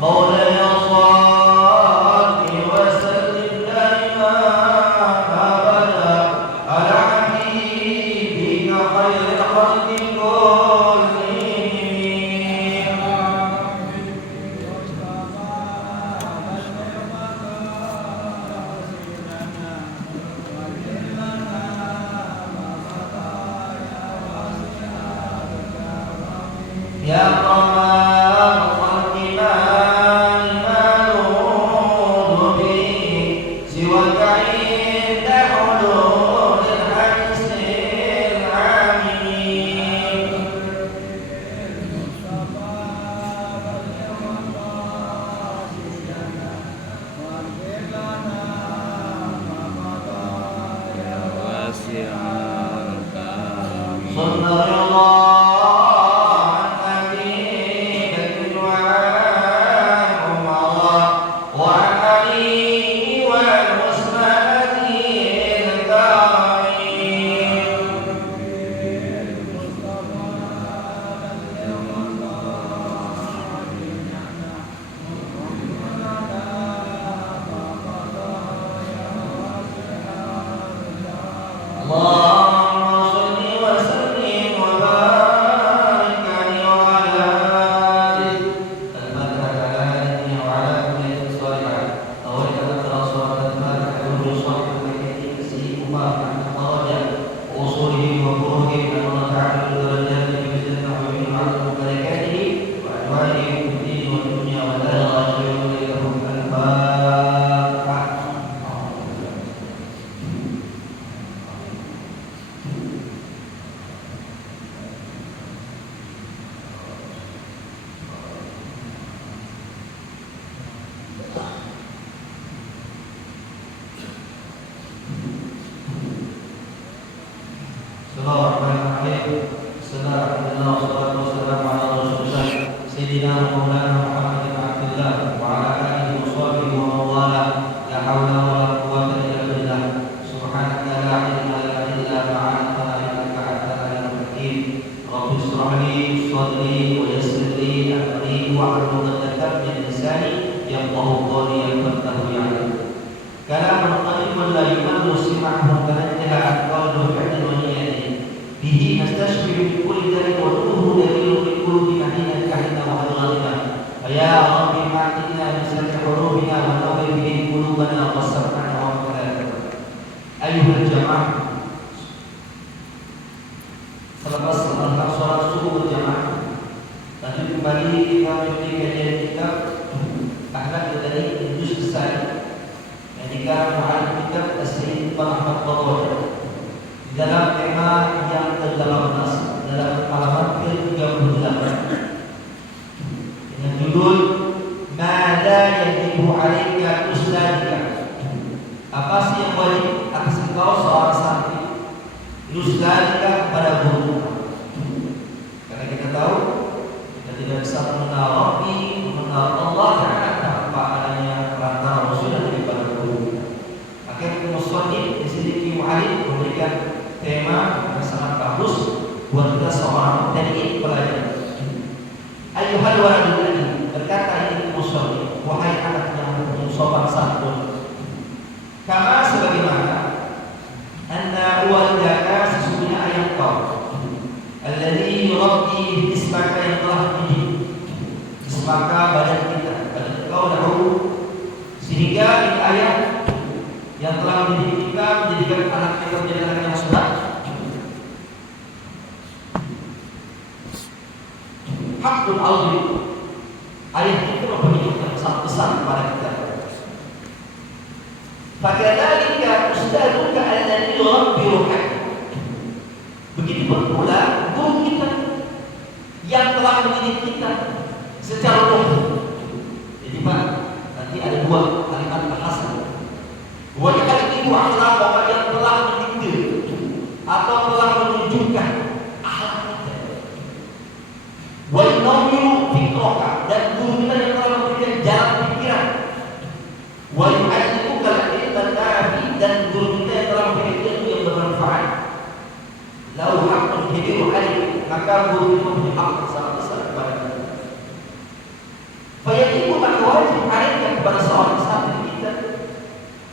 مولاي صل وسلم دائما أبدا على حبيبك خير الخلق كلهم يا قمر الخلق ما المولود به سواك عند حلول الحديث العامين صلى الله اللهم صل وسلم وبارك عليه وعلى آله الفاتحة على آله وعلى كل صالحة أولك الرسول الفاتحة والرسول التي تسيء مبارك درجة وصوله وفروه من الله تعالى الدرجات في الجنة ومن عظم بركاته وأنواعه في الدين والدنيا والآخرة ولهم الفاتحة. Bismillahirrahmanirrahim. Alhamdulillah wassalatu wassalamu ala Rasulillah Sayyidina Maulana Muhammad bin Abdullah wa ala alihi wa sahbihi wa mawala. La hawla wa la quwwata illa billah. Subhanaka la ilma lana illa ma 'allamtana innaka antal alimul hakim. Rabbi ishrah li sadri wa yassir li amri wa 'hlul 'uqdatam min lisani yafqahu qawli yafqahu ya'lam. Kalamun qayyim la yumallu sim'ahu tanajjaha aqwalu fi'lin wa niyyatin. Bihi nastashfi min kulli dhalin wa nuruhu dalilun min qulubina hina kahina wa hadratina. Ya Rabbi ma'atina min sirri hurufina wa nawwir bihi qulubana wa sarfana wa qulubana. Ayuhal jamaah, selepas sholat subuh berjamaah, lanjut kembali kita mengikuti kajian kitab Akhlak dari juz selesai. Ketika mu'alif kitab As-Sayyid Ahmad Badawi di dalam tema yang ke-18 dalam halaman ke-38 dengan judul Mada yajibu 'alaika ustadika. Apa sih yang wajib atas engkau seorang santri ustadika kepada guru? Karena kita tahu kita tidak bisa mengenal Rabbi, mengenal Allah tanpa adanya perantara Rasul daripada guru. Akhirnya musannif di sini mu'alif memberikan tema yang sangat bagus buat kita seorang dari pelajar. Ayuhal waladul ladzi, berkata ini musannif, wahai anak yang sopan santun, kama sebagaimana anna walidaka sesungguhnya ayah kau alladzi yurabbi ismaka yang telah dididik ismaka badan kita badan kau dahulu sehingga ini ayah yang telah mendidik kita menjadikan anak kita menjadi anak yang soleh. Hakul azim, ayat itu memiliki yang sangat besar kepada kita. Fakadzalika ustaduka alladzi yurabbi ruhak. Begitu pula guru kita yang telah mendidik kita secara roh. Jadi Pak, nanti ada dua kalimat bahasa. Wajib itu akhlak yang telah mendidik atau telah menunjukkan akhlak kita. Wa yunawiru fikraka, dan guru kita yang telah memberikan jalan pikiran. Wa yu'allimuka al-ilma nafi, dan guru kita yang telah memberikan ilmu yang bermanfaat. Lau haqqun kabiru alaik, maka guru itu punya hak yang sangat besar kepada kita. wajib alainya kepada seorang santri kita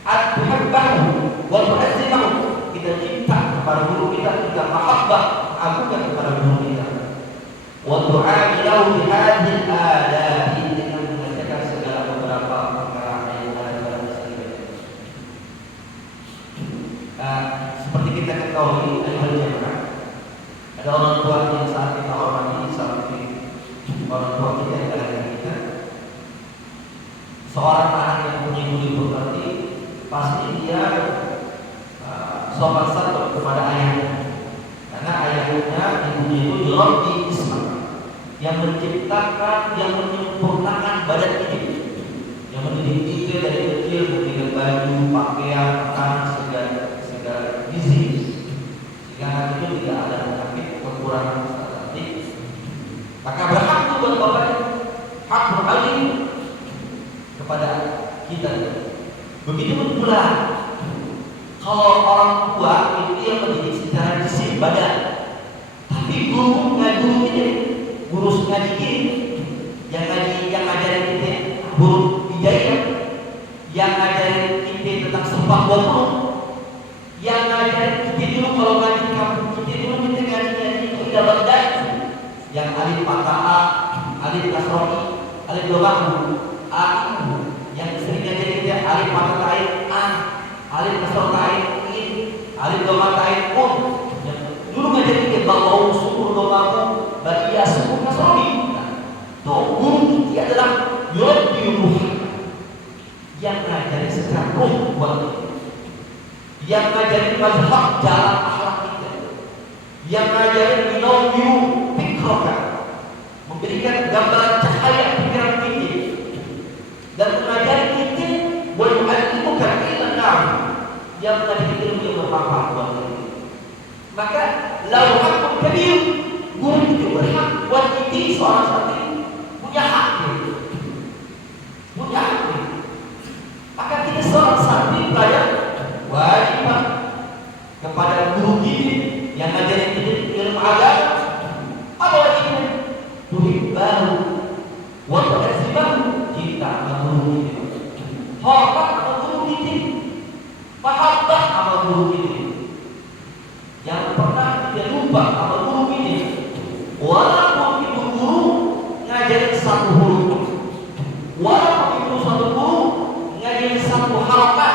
at-tuhibbahu wa tu'azzimahu. Kita cinta kepada guru kita, kita mahabbah, agungkan kepada guru kita. Wa tu'amilahu bihadhil adabi, dengan mengerjakan segala beberapa perkara yang dalam seperti kita ketahui dari jamaah, ada orang tua yang saat kita hormati, seperti orang tua kita yang ada di kita. Seorang anak yang punya budi pekerti, pasti dia sopan santun kepada ayahnya, karena ayahnya ibunya itu dirabbi Islam, yang menciptakan, yang menyempurnakan badan ini, yang mendidik kita dari kecil, memberikan baju, pakaian, makanan, segala gizi, sehingga anak itu tidak ada penyakit, kekurangan nanti. Maka berhak itu buat bapaknya, hak beralih kepada kita. Begitu pula kalau orang tua itu yang mendidik secara gizi badan, tapi guru ini, guru ngaji ini, yang ngajarin kita huruf hijaiyah, yang ngajarin kita tentang sempat 20, yang ngajarin kita dulu kalau ngaji kampung kita dulu kita ngaji itu tidak badan, yang alif fathah, alif kasroh, alif dhamma, yang sering ngajarin kita alif fathah an, alif kasroh in, alif dhamma un. Dulu ngajarin kita bahwa syukur dhamma bagi syukur kasroh. Tuh guru kita adalah yurabbi ruh, yang ngajarin secara ruh buat kita, yang ngajarin mazhab jalan akhlak kita, yang ngajarin minawyu fikraka, memberikan gambaran cahaya pikiran kita, dan mengajarin kita wa yu'allimuka ilman, yang mengajarin ilmu yang bermanfaat buat kita. Maka lahu haqqun kabir, guru itu berhak buat kita seorang santri punya hak, punya hak. Maka kita seorang santri belajar wajib kepada guru kita yang ngajarin kita ilmu agama. Apa wajibnya? Tuhibbahu wa tu'azzimahu, cinta sama guru kita, hormat sama guru kita, mahabbah sama guru kita. Yang pernah kita lupa sama guru kita, walaupun itu guru ngajarin satu huruf, walaupun itu satu guru ngajarin satu harakat,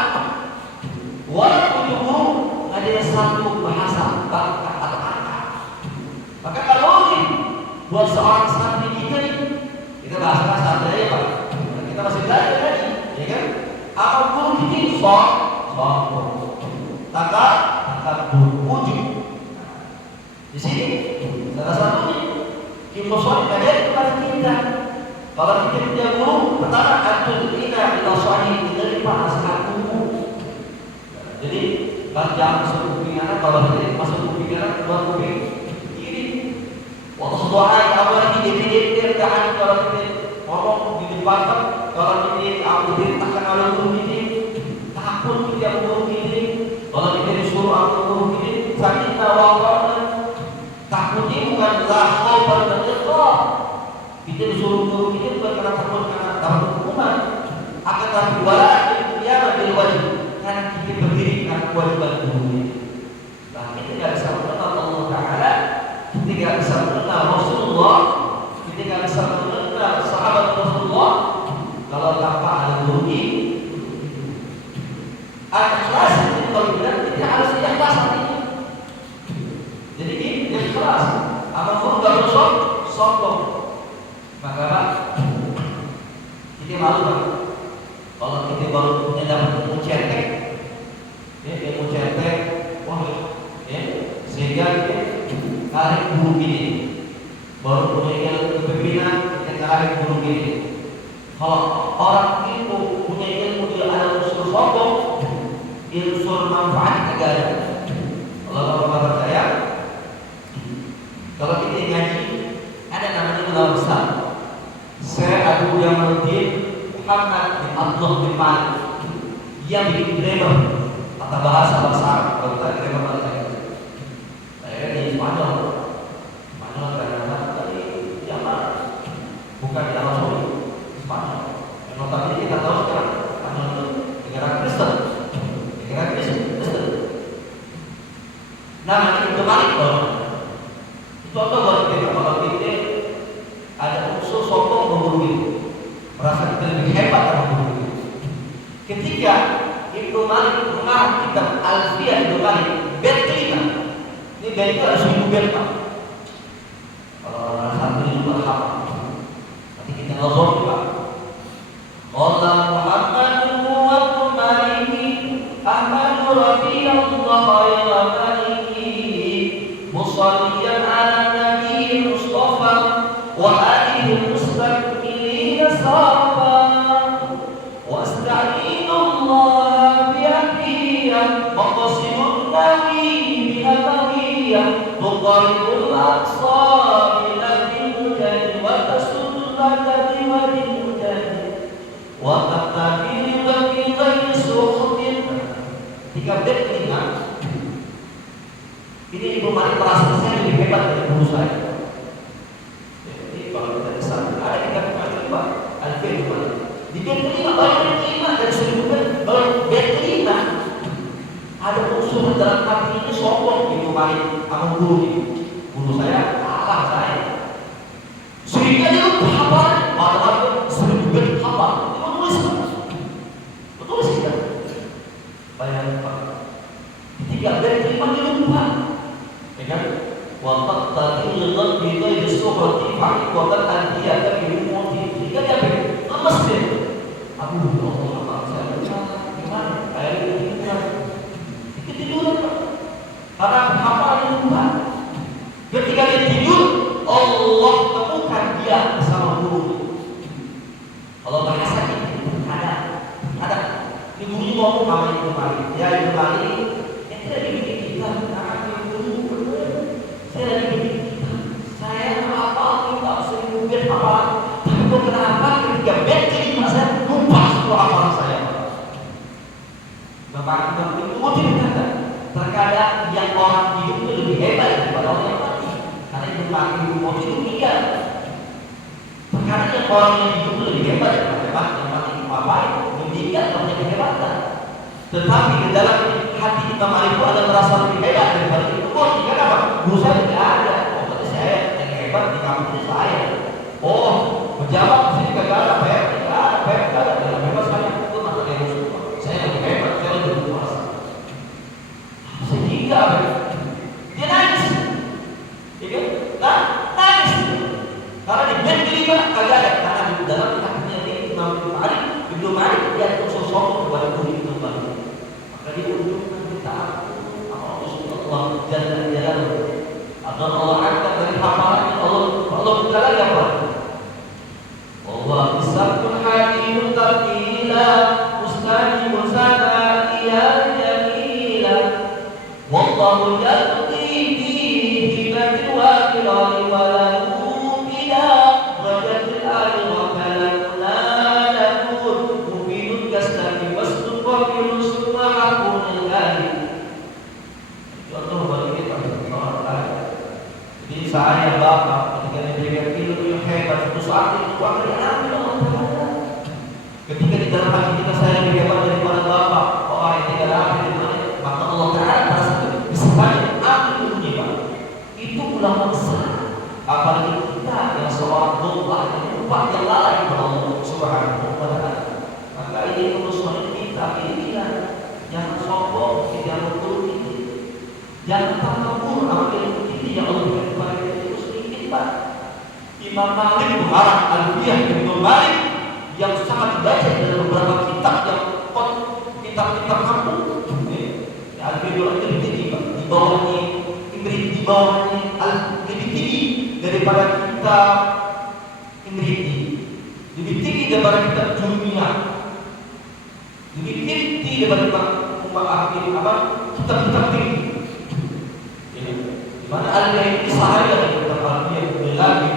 walaupun itu guru ngajarin satu bahasa bangka atau kata. Maka kalau buat seorang santri kita bahasa santri ya Pak, kita masih belajar lagi, ya kan? Apa guru kita takabur wujud. Di sini salah satunya Kimosoni ngajarin kepada kita, kalau kita punya guru, pertama atul ina ila sahih, dari nasihatku. Jadi jangan masuk kuping kanan, kalau kita masuk kuping kanan, keluar kuping kiri. Waktu doa awal lagi dipilih tahan, kalau kita ngomong di depan, kalau kita diperintahkan oleh guru ini, takut kita guru ini. Kalau kita disuruh aku guru ini, sakit tawakan. Takutnya bukan lahau pada ikhlas. Kita disuruh guru ini bukan karena takut karena dapat hukuman, akan tapi wala yang bil wajib, karena kita berdiri karena kewajiban guru ini. Nah, kita tidak bisa mengenal Allah Taala, kita tidak bisa mengenal Rasulullah, kita tidak bisa mengenal sahabat Rasulullah kalau tanpa ada guru ini. Ikhlas itu kalau bilang kita harus ikhlas hatinya. Jadi ini ikhlas. Apa pun gak bersombong, sombong. Maka Pak, kita malu Pak. Kalau kita baru punya dapat ilmu cetek, ya ilmu cetek, wah, ya sehingga kita tarik guru ini. Baru punya ilmu kepemimpinan, kita tarik guru ini. Kalau orang itu punya ilmu dia ada unsur sombong, unsur manfaat negara. Kalau Bapak percaya, kalau kita ngaji ada namanya ulama besar. Saya Abu Jamaluddin Muhammad bin Abdullah bin Malik yang bikin grammar kata bahasa Arab. Kalau kita grammar bahasa Inggris, saya di Spanyol karena tadi Jawa bukan di Arab Saudi, Spanyol. Memang merasa kita lebih hebat dari guru. Ketika Ibnu Malik mengarang kitab Alfiyah Ibnu Malik bait kelima, ini bait itu harus 1000 bait Pak. Kalau satu itu berhafal, nanti kita nazar Pak. Allah Muhammadun wa Maliki Ahmadu Rabbiyallah khairan maliki musalliyan ala Nabi Mustafa wa alihi mustaqbilina safa wa asta'inullah bi'afiyah wa qasimun nabi bi'abawiyah tuqaribul aqsa bi'ladil jadi wa tasudul badati wa wa taqtabil bagi ghairi suhutin. 3 bait kelima. Ini Ibnu Malik merasa saya lebih hebat dari guru saya. Jadi kalau kita kesal ada kitab Al-Fiyah Ibnu Malik. Di bait kelima, bait kelima dari 1000 bait, bait kelima ada unsur dalam hati ini sombong Ibnu Malik sama guru saya kalah saya. Sehingga dia lupa hafal, padahal 1000 bait hafal. Betul sih kan? Bayangkan Pak. Ketika bait kelima dia lupa, ya kan? Wa taqtadil qalbi ghayri suhati fa'qatan antiyata bil mawti. Jika dia lemes dia. Aduh, Allah saya gimana? Kayak gitu kan. Ketiduran Pak. Karena hafalannya lupa. Ketika dia tidur, Allah temukan dia bersama guru. Kalau bahasa ini ada ini guru ngomong sama Ibnu Malik. Ya Ibnu Malik, saya lagi bikin kitab tentang guru. Saya lagi bikin kitab. Saya hafal kitab 1000 bait hafalan. Tapi kok kenapa ketika bait kelima saya lupa semua hafalan saya? Bapak itu berkata, terkadang yang orang hidup itu lebih hebat daripada orang yang mati. Karena Ibnu Malik itu meninggal. Terkadang yang orang yang hidup itu lebih hebat daripada yang mati. Apa meninggal punya kehebatan, tetapi di dalam hati Imam Malik itu ada merasa lebih hebat daripada itu. Oh, jika apa? Guru saya tidak ada. Oh, berarti saya yang hebat di kampus ini saya. Oh, pejabat di sini tidak ada. Tidak ada. Dalam hebat saya itu mata dia semua. Saya lebih hebat. Saya lebih berkuasa. Sehingga dia nangis. Ya kan? Nangis. Karena di bait kelima kagak ada. Karena di dalam hatinya dia Imam Ibnu Malik dia sosok kepada guru Ibnu Malik. Maka dia ujungkan kita Allah Jalla Jalaluhu. Agar Allah angkat dari hafalan Allah buka lagi apa? Allah bisakun hadirun tartila ustadi musana iya jamila wallahu yaqdi bi hibati wa qirari wa lahu bila rajatil ali wa kalamuna jadi saya bapak ketika diberikan ilmu yang hebat suatu saat itu akan diambil Allah Ta'ala. Ketika di dalam hati kita saya lebih hebat daripada bapak, orang yang tidak ada di mana, maka Allah Ta'ala merasa disebabkan ambil ilmunya Pak. Itu ulama besar. Apalagi kita yang seorang doa yang lupa yang lalai kepada Allah Subhanahu wa Ta'ala. Maka ini kemusuhan kita pilih jangan sombong, jangan berhenti, jangan takabur apa ilmu ini yang Allah berikan kepada kita itu sedikit Pak. Imam Malik Muharram Alfiyah Ibnu Malik yang sangat dibaca dalam beberapa kitab yang kitab-kitab kampung. Alfiyah itu lebih tinggi Pak, di bawahnya Imrit, di bawahnya lebih tinggi daripada kitab Imrit, lebih tinggi daripada kitab Jumiyah. Lebih tinggi daripada kitab-kitab tinggi. Di mana Al-Qaeda ini sahaya dari kitab Al-Qaeda lagi.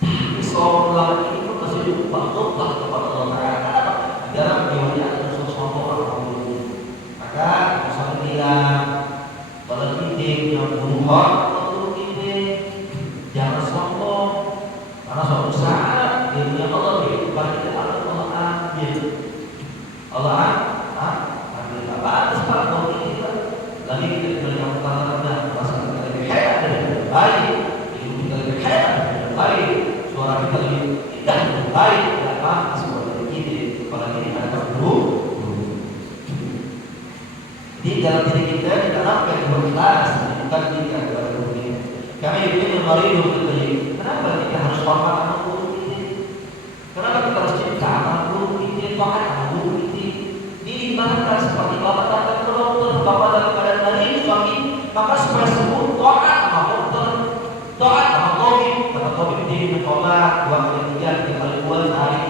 Tapi seorang ini pun masih lupa kepada Allah Ta'ala. Di dalam jiwanya ada sesuatu orang dulu. Maka misalnya bilang kalau kita yang berubah atau kita jangan sombong. Karena suatu saat ilmu yang Allah berikan kepada kita Allah ambil. Allah ambil apa? Atas para kaum ini lagi kita diberikan pertanyaan rasa kita lebih hebat dari yang lain, hidup kita lebih hebat dari yang lain, suara kita lebih indah dari yang lain, Jadi dalam diri kita ditanamkan ikhlas, bukan kita kepada guru kita. Kami itu memaridu betul. Kenapa kita harus hormat sama guru kita? Kenapa kita harus cinta sama guru kita, taat sama guru kita? Diibaratkan seperti bapak datang ke dokter, bapak dalam keadaan dari suami, maka supaya sembuh taat sama dokter, taat sama tabib. Kata tabib dia obat 2 kali 3 kali 2 sehari.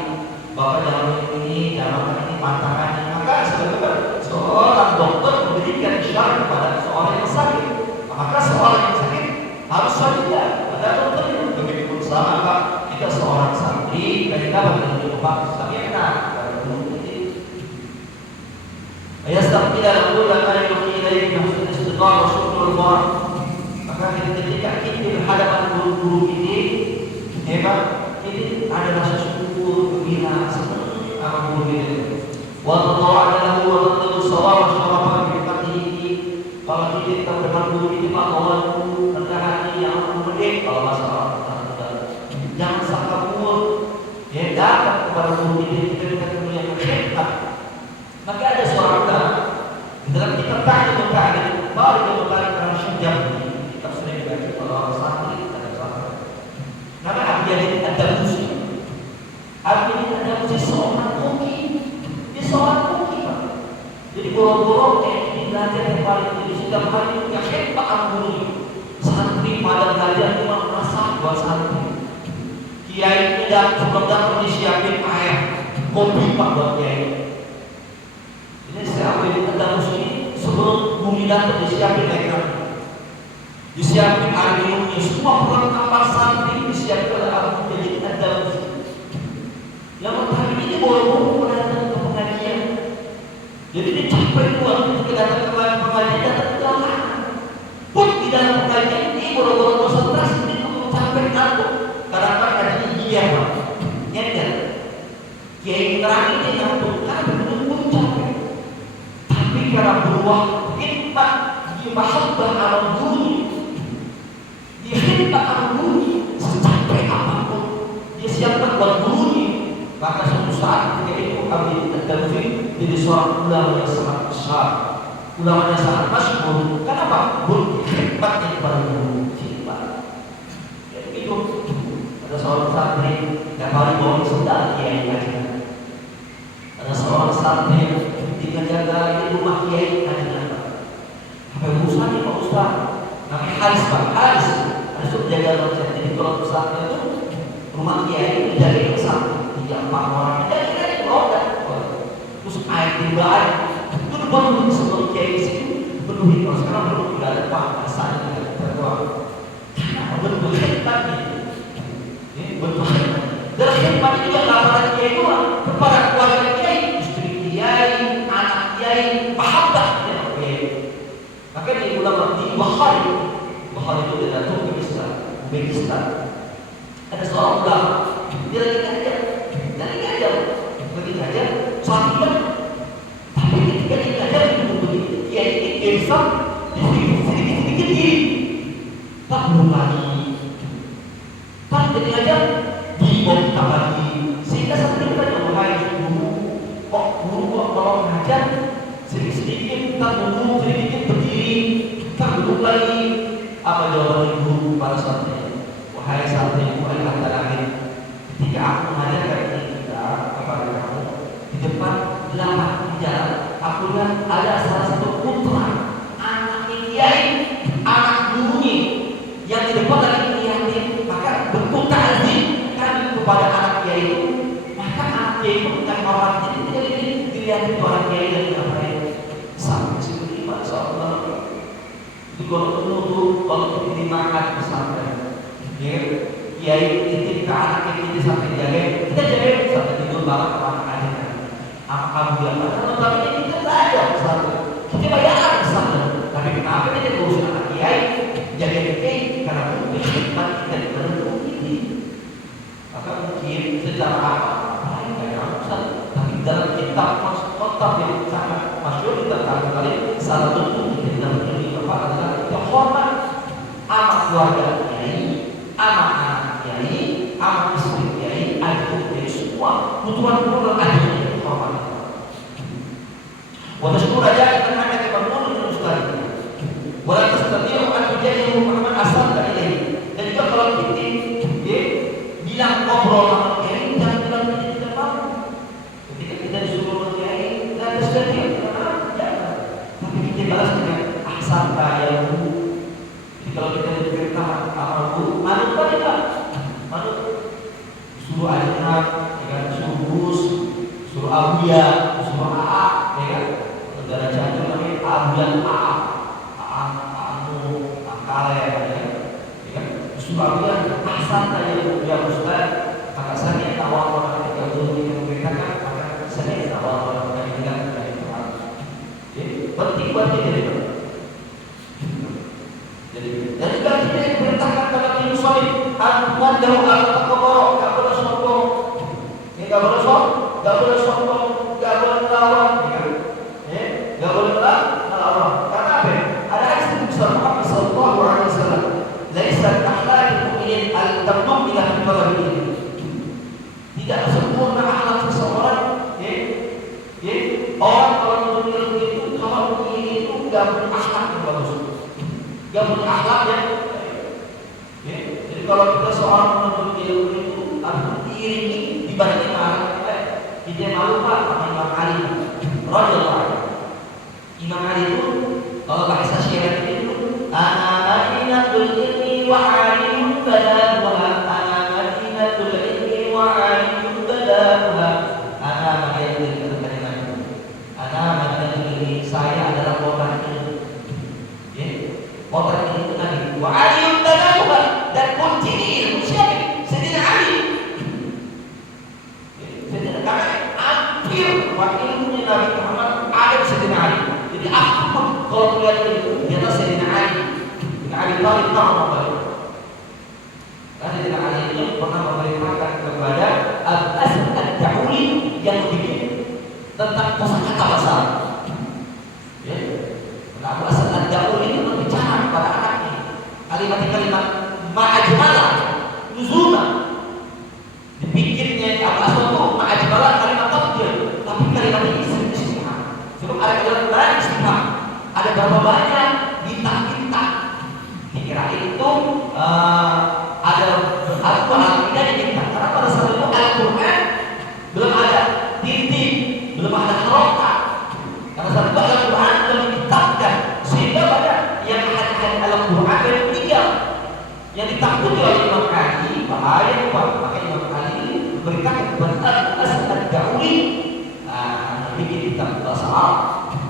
Bapak jangan ini, jangan makan ini, pantangannya. Maka sebenarnya seorang dokter memberikan isyarat kepada seorang yang sakit. Maka seorang yang sakit harus saja pada dokter itu. Begitu sama Pak, kita seorang santri, kita menunjuk Pak, tapi enak. Ayastaqila lahu laka yuhi ilaihi husnul istiqamah wa syukrul Allah. Maka ketika kita berhadapan guru-guru ini, hebat, ini ada rasa syukur, gembira, senang sama guru ini. Wa tadarra'na lahu wa tatlubu shawab wa syarafa bi fatihi. Kalau kita berhadapan guru ini, Pak, tawadu, rendah hati, yang mendek kalau masalah. Jangan sakabur. Ya, datang kepada guru ini kita yang hebat. Maka ada seorang ulama di dalam kitab Ta'lim Ta'lim baru membalik Syujah ini kitab sering dibaca oleh orang santri dan santri. Nama Abdiyadin Ad-Dabusi. Abdiyadin Ad-Dabusi seorang koki. Dia seorang koki, Pak. Jadi boro-boro ini belajar yang paling tinggi setiap hari yang hebat guru. Santri pada belajar cuma merasa buat santri. Kiai tidak sebelum datang disiapin air kopi Pak buat kiai. Ini saya ambil tentang ini sebelum bumi datang disiapin ekran, disiapin air minumnya, semua perlengkapan santri disiapin oleh Abu Jadi ada yang pertama ini boro-boro datang ke pengajian. Jadi dia capek buat untuk datang ke pengajian, datang ke dalam pun di dalam pengajian ini boro-boro konsentrasi ini capek ngantuk. Kadang-kadang ada dia Pak, nyender. Kiai terang ini ngantuk karena benar-benar capek. Karena berubah hikmat di mahabbah alam dunia, di hikmat alam dunia secapek apapun dia siapkan buat dunia. Maka suatu saat ketika itu kami terjadi jadi seorang ulama yang sangat besar, ulama yang sangat masyhur. Kenapa? Berhikmatnya kepada guru cinta. Jadi itu ada seorang santri yang hari bawa sendal kiai ngaji. Ada seorang santri yang jaga di rumah kiai ngaji. Apa urusannya Pak Ustaz? Namanya Haris Pak, Haris itu jaga masjid. Jadi kalau pesantren itu rumah kiai dijaga bersama 3-4 orang. Jadi roda. Terus air timbahan itu dibangun sebelum kiai di situ penuhi. Kalau sekarang belum tidak ada Pak, rasanya terdoa. Karena bentuk hebatnya, bentuk hebat. Dalam hebat itu yang laporan kiai itu kepada keluarga kiai, istri kiai, anak kiai, mahabbah dengan kiai. Maka di ulama di Bukhari itu dari Uzbekistan. Ada seorang ulama, dia lagi ngajar, sahabat. Tapi ketika dia ngajar begini, kiai ini bisa sedikit diri, tak belum lagi. Tak jadi ngajar di bawah lagi. Sehingga sampai kita bermain guru, kok kalau ngajar sedikit tak duduk, sedikit berdiri, tak duduk lagi. Apa jawaban guru pada saat ini? Wahai santri, wahai laki-laki, ketika aku mengajarkan ini kepada kamu di depan 8 di jalan, aku lihat ada salah satu putra anak kiai, anak gurunya yang di depan lagi ngeliatin, maka bentuk ta'zim kami kepada anak kiai itu. Maka anak kiai itu bukan orang, jadi tidak dilihatin orang kiai dan ngapain sampai situ iman seolah. Jadi kalau dimakan pesantren, ya, kiai titip ke anak kita sampai jaga, kita jaga sampai tidur banget orang aja. Apa dia? Karena tapi kita belajar pesantren, kita bayar pesantren. Tapi kenapa dia ngurusin anak kiai, jaga kiai? Karena mungkin hikmat kita di mana ini. Maka mungkin secara apa? Lain kayak Ustaz. Tapi dalam kitab kotak yang sangat masyhur kita kali salah satu kita dalam ini apa adalah hormat anak keluarga kiai, anak-anak kiai, anak istri kiai, adik kiai, semua putuan-putuan adiknya hormat. Waktu itu raja itu ada kebangun perintah amal buruk, manut pada Pak. Manut. Suruh ajaran, ya kan? Suruh bus, suruh abuya, suruh AA, ya kan? Negara jatuh namanya abuyan AA, kale, ya kan? Suruh abuyan, asal saja ya Ustaz. Maka saya tawar orang yang memberitakan, maka saya tawar orang yang tidak dari Tuhan. Jadi penting buat kita ini. Jadi dan juga kita diperintahkan dalam ilmu solid, al-Quran dalam al-Taqabara, nggak boleh sombong, nggak boleh sombong, nggak boleh melawan, nggak boleh melawan. Karena apa? Ada hadis besar Muhammad Sallallahu Alaihi Wasallam, "Laisa akhlaqul mu'min al-tamnun ila al-qalbi." Tidak sempurna akhlak seseorang, orang kalau menuntut itu, kalau begini itu nggak punya akhlak yang bagus, nggak punya akhlak yang jadi kalau kita seorang menuntut ilmu itu harus diiringi dibanding malu. Kita malu Pak sama Imam Ali radhiyallahu anhu. Imam Ali itu kalau bahasa syair itu ana madinatul ilmi wa alim balaghha, ana madinatul ilmi wa alim balaghha, ana madinatul ilmi, ana madinatul ilmi, saya adalah kota ilmu. Kota ilmu itu tadi wa alim balaghha, dan kunci ilmu siapa? Sayyidina Ali. Karena hampir ilmunya Nabi Muhammad ada di Sayyidina Ali. Jadi apapun kalau melihat itu di atas Sayyidina Ali, Sayyidina Ali tahu apa? Karena Sayyidina Ali itu pernah memerintahkan kepada Al-Asad Ad-Da'uli yang bikin tentang kosakata bahasa. Ya, Al-Asad Ad-Da'uli itu berbicara kepada anaknya kalimat-kalimat ma'ajmalah, nuzuma. Dipikirnya Al-Asad itu ma'ajmalah kalimat takdir, tapi kalimat ini sering istimewa. Sebab ada kalimat istimewa, ada berapa banyak bintang-bintang. Dikira itu ada hal tidak bintang. Karena pada saat itu Al-Quran belum ada titik, belum ada harokat. Karena saat itu Al-Quran belum ditetapkan, sehingga banyak yang hadis Al-Quran yang meninggal, yang ditakuti oleh Imam Ali. Bahaya maka Imam Ali berkata kepada Al-Asad Ad-Da'uli, bikin kitab bahasa Arab,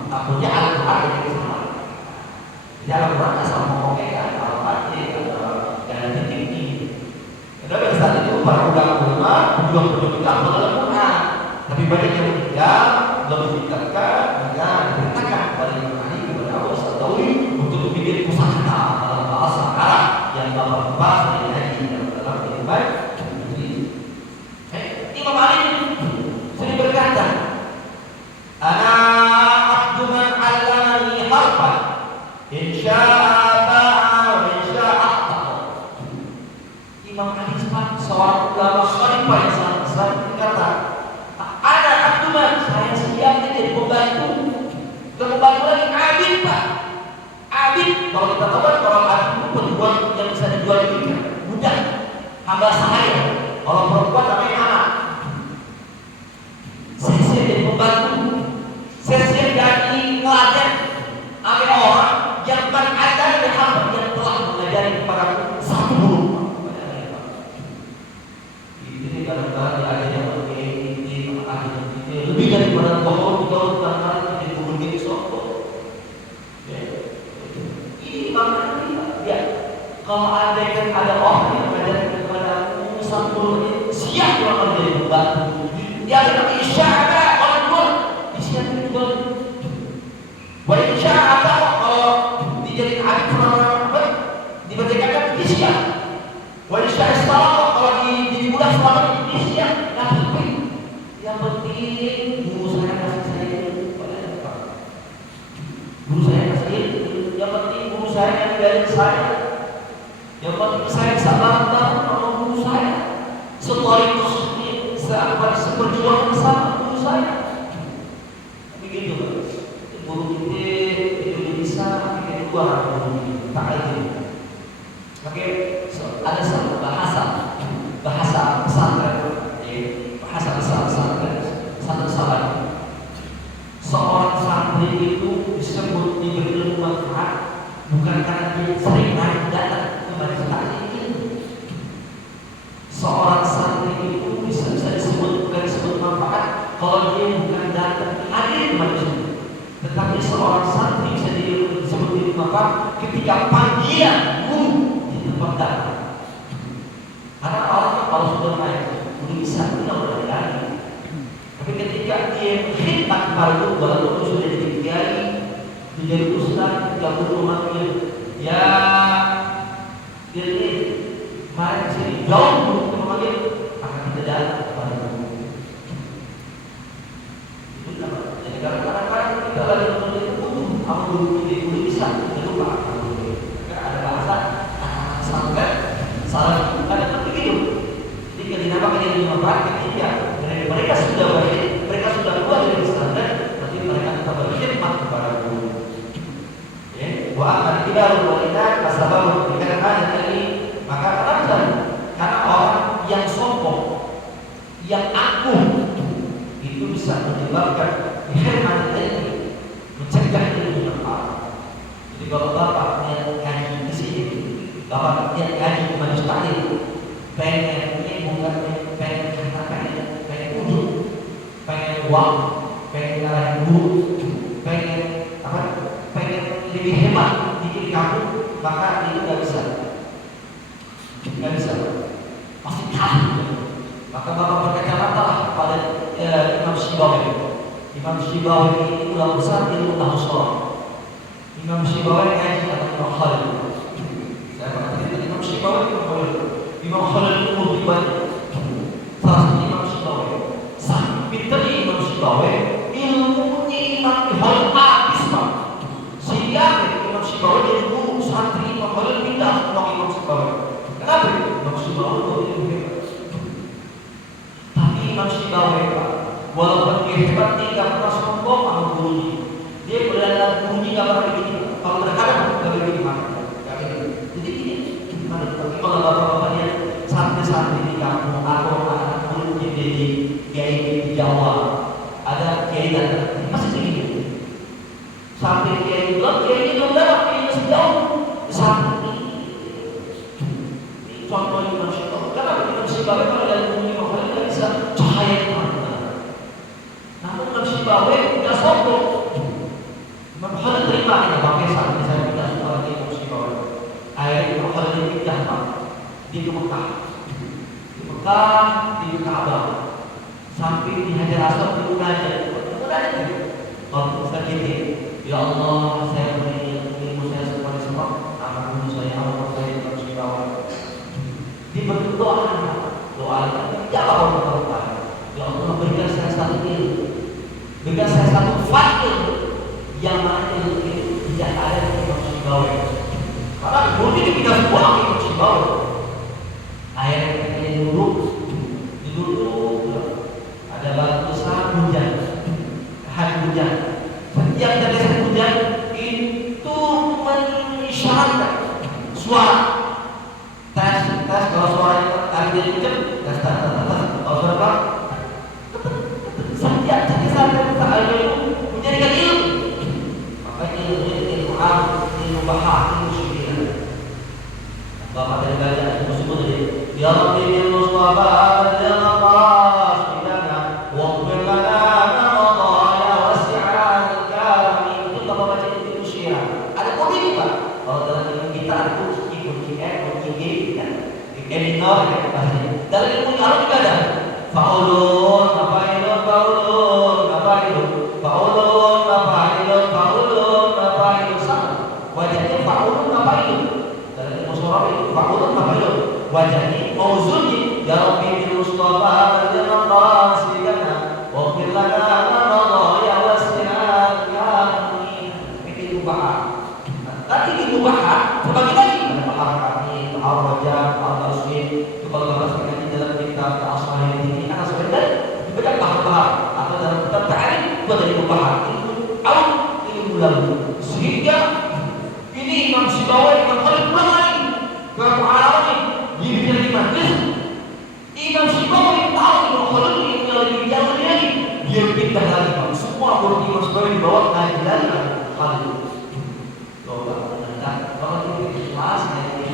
takutnya Al-Quran yang sama. Jadi Al-Quran asal ngomongnya Al-Quran jangan tinggi. Karena saat itu para ulama berjuang mengenal Al-Quran, tapi banyak yang tidak belum ditingkatkan, maka diperintahkan kepada Imam Ali kepada Al-Asad Ad-Da'uli untuk bikin pusaka dalam bahasa Arab yang dapat bahasa yang haji dalam ilmu. Imam Ali sering berkata, ana abdu man 'allamani harfan in syaa'a ba'a wa in syaa'a aqta'a. Imam Ali seorang ulama khalifah yang sangat besar berkata, ana abdu man, saya siap jadi pembantu. Bukan pembantu lagi, abid Pak. Abid, kalau kita tahu orang abid itu penjual yang bisa dijual juga, budak, hamba sahaya. Kalau perempuan namanya anak. Saya siap jadi pembantu. Saya siap jadi pelajar. Ada orang yang ada di hamba yang telah mengajari kepada satu guru. Ini kadang-kadang diajari yang lebih daripada tokoh tangan di guru ini sombong. Ini makanya ya. Kalau ada kan ada orang yang mengajari kepada satu guru, siap orang menjadi pembantu. Dia akan isyarat orang disiapkan juga. Boleh isyarat kalau dijadiin abid selama diberdayakan disiap. Boleh isyarat selama kalau jadi budak selama disiap. Yang penting guru saya kasih saya guru saya kasih. Yang penting guru saya yang ngajarin saya. Yang penting saya sabar sama guru saya. Setelah itu seperjuangan bersama guru saya. Begitu guru kita itu bisa kita dua guru ta'lim. Oke, ada satu bahasa pesantren, bahasa pesantren satu salah. Seorang santri itu disebut diberi ilmu manfaat bukan karena dia sering datang ke majelis kalau dia bukan datang hadir ke majelis, tetapi seorang santri bisa disebut apa? Ketika panggilan guru di tempat datang. Karena orang kalau sudah naik, udah bisa tidak boleh lagi. Tapi ketika dia khidmat kepada guru, walaupun sudah jadi kiai, menjadi ustaz, ketika guru memanggil, ya dia ini mari sini jauh guru memanggil, akan tidak datang kepada guru. Itu kenapa? Jadi kadang-kadang kita lagi menulis butuh, apa guru itu bisa, jangan lupa. Ada bahasa sampai salah ada begitu. Jika dinamakan yang dimanfaatkan ketika mereka sudah baik, mereka sudah keluar dari standar, nanti mereka tetap berkhidmat kepada guru. Ya, wa akan tidak wanita asbab dikarenakan ini maka karena orang yang sombong, yang agung itu bisa menyebabkan khidmat ini, mencegah ilmu manfaat. Jadi kalau bapak yang ngaji di sini, bapak yang ngaji di majelis taklim, pengennya bukan pengen ujung, pengen uang, pengen ngalahin guru, pengen apa? Pengen lebih hebat di diri kamu, maka itu nggak bisa, pasti kalah. Maka bapak berkacamata lah pada Imam Syibawi. Imam Syibawi ini ulama besar ilmu nahwu. Imam Syibawi ngaji sama Imam Khalil. Saya pernah cerita Imam Syibawi, Imam Khalil itu lebih banyak. Salah satu Imam Syibawi, sangat pintarnya Imam Syibawi, ilmunya Imam Khalil habis pak. Sehingga Imam Syibawi jadi guru santri Imam Khalil pindah ke Imam Syibawi. Kenapa? Imam Syibawi itu ilmu hebat. Tapi Imam Syibawi pak, walaupun dia hebat, dia tidak pernah sombong sama gurunya. Dia berada gurunya tidak pernah begini. Kalau terkadang tidak begini mana? Jadi gini, kalau bapak-bapaknya santri-santri di kampung atau anak gurunya di kiai di Jawa, ada kiai datang, pasti begini. Sampai kiai bilang, kiai belum datang, kiai masih jauh. Santri, contohnya Imam Syibawi. Kenapa Imam Syibawi kalau dari gurunya Imam tidak bisa cahaya terang? Namun Imam Syibawi tidak sombong. Imam Khalil terima ini pakai santri saya pindah sekolah di Imam Syibawi. Akhirnya Imam Khalil pindah pak di Mekah, di Ka'bah, sampai di Hajar Aswad di Munajat. Waktu Ustaz ini, ya Allah saya beri ilmu saya semua, anak guru saya, Allah saya Imam Syibawi. Dia berdoa, doa jawab Allah. Ya Allah berikan saya satu ilmu, berikan saya satu fakir yang mana ilmu itu tidak ada di Imam Syibawi. Karena guru ini tidak semua Imam Syibawi. Akhirnya kita duduk, ada batu besar hujan, setiap tetesan hujan itu mengisyaratkan suara. Tes kalau suaranya tadi dia hujan, tes kalau suara apa? Setiap tetesan air itu menjadikan ilmu. Makanya ilmu ilmu bahasa, ilmu syukur. Bapak dari belajar ilmu syukur jadi ya Rabbi bil Mustafa ya qasidana wa qul lana qadaya wasi'al karami. Itu bapak baca itu syiar. Ada kode ini pak. Kalau dalam ilmu kita itu kunci E, kunci G, E minor ya bahasanya. Dalam ilmu kalau juga ada faulun, faulun, sama. Wajahnya faulun, dalam ilmu surah itu faulun, wajahnya mauzunnya ya Rabbi bil Mustafa al qasidana wa qil lana qadaya wasi'al karami. Itu bahasa. Nanti itu bahasa terbagi lagi ada bahasa kami, al-rajah, al-tasbih. Itu kalau bahasa kita dalam kitab Al-Asmaul ini akan sebenarnya dibaca bahasa atau dalam kitab ta'arif itu ada ilmu bahasa, ilmu lalu. Sehingga ini Imam Syibawi, Imam Khalil pulang lagi ke pengalaman ini, dia bikin di majlis. Imam Syibawi tahu Imam Khalil ini yang lebih jauh lagi, dia pindah lagi. Semua guru Imam Syibawi dibawa ngaji lagi Khalil. Kalau kita ikhlas,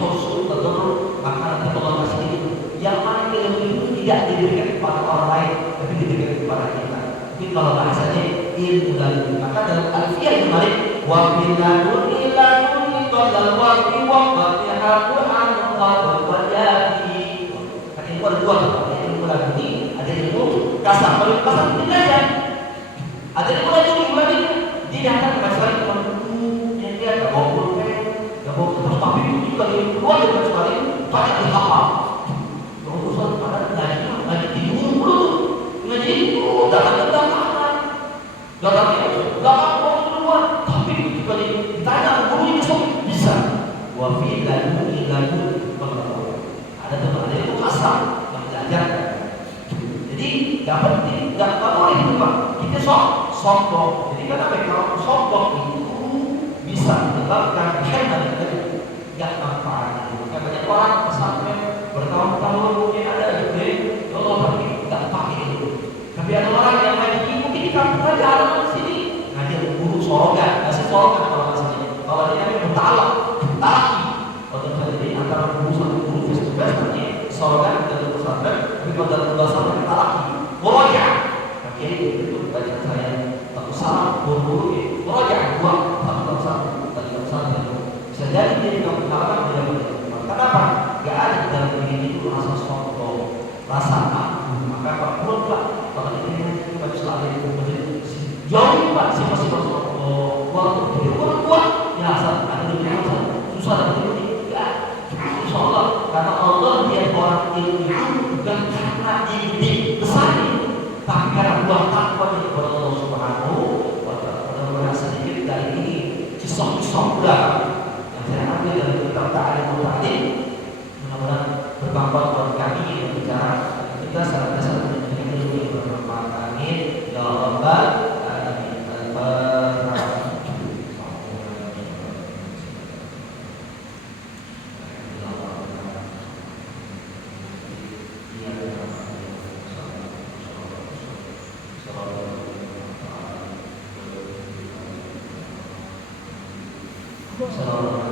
khusyuk, betul, maka nanti Allah kasih yang mana ilmu itu tidak diberikan kepada orang lain, tapi diberikan kepada kita. Tapi kalau bahasanya ilmu laduni, maka dalam alfiyah kemarin wa bil laduni laduni qadal wa fi waqti haqqu an qadal wa jadi. Kan ilmu ada dua, ada ilmu laduni, ada ilmu kasar. Kalau kasar itu belajar. Ada ilmu laduni, dia datang ke masyarakat yang dia enggak bawa pulpen, enggak bawa terus tapi itu juga ilmu keluar dari masyarakat banyak dihafal. Urusan pada ngaji tidur dulu, ngaji itu datang datangnya datang mau keluar, tapi juga ditanya gurunya besok bisa. Wafil laduni ada teman ada itu kasar yang belajar. Jadi dapat tidak boleh itu Pak. Kita sombong. Jadi kenapa kalau sombong itu bisa menyebabkan hemat yang manfaat. Maka banyak orang pesantren bertahun-tahun mungkin ada juga, kalau tapi tidak pakai itu. Tapi ada orang yang ngaji mungkin di kampung aja halaman di sini ngaji guru sorogan, nggak sorogan kalau maksudnya. Kalau dia bertalak, talaki. Kalau terjadi antara guru sama guru face to face nanti sorogan dan pesantren, tapi kalau dalam bahasa mereka talaki, moroja. Oke, itu bacaan saya. Satu salah guru moroja dua satu bisa jadi dia kampung halaman tidak boleh. Kenapa? Gak ada dalam diri itu rasa sombong, rasa aku. Maka Pak Pun Pak, kalau ini kita selalu itu jauh Pak, siapa sombong, waktu itu orang tua, ya asal ada dunia susah dapat ilmu. Ya, insya Allah, karena Allah dia orang ilmu bukan karena dididik besar, tapi karena buah takwa dari Allah Subhanahu wa Ta'ala. Mudah-mudahan sedikit dari ini kisah-kisah udah yang saya ambil dari kitab Ta'alimul Ta'lim. Mudah-mudahan bermanfaat buat kami yang bicara kita senantiasa menjadi ilmu yang bermanfaat. Amin ya rabbal alamin. Assalamualaikum.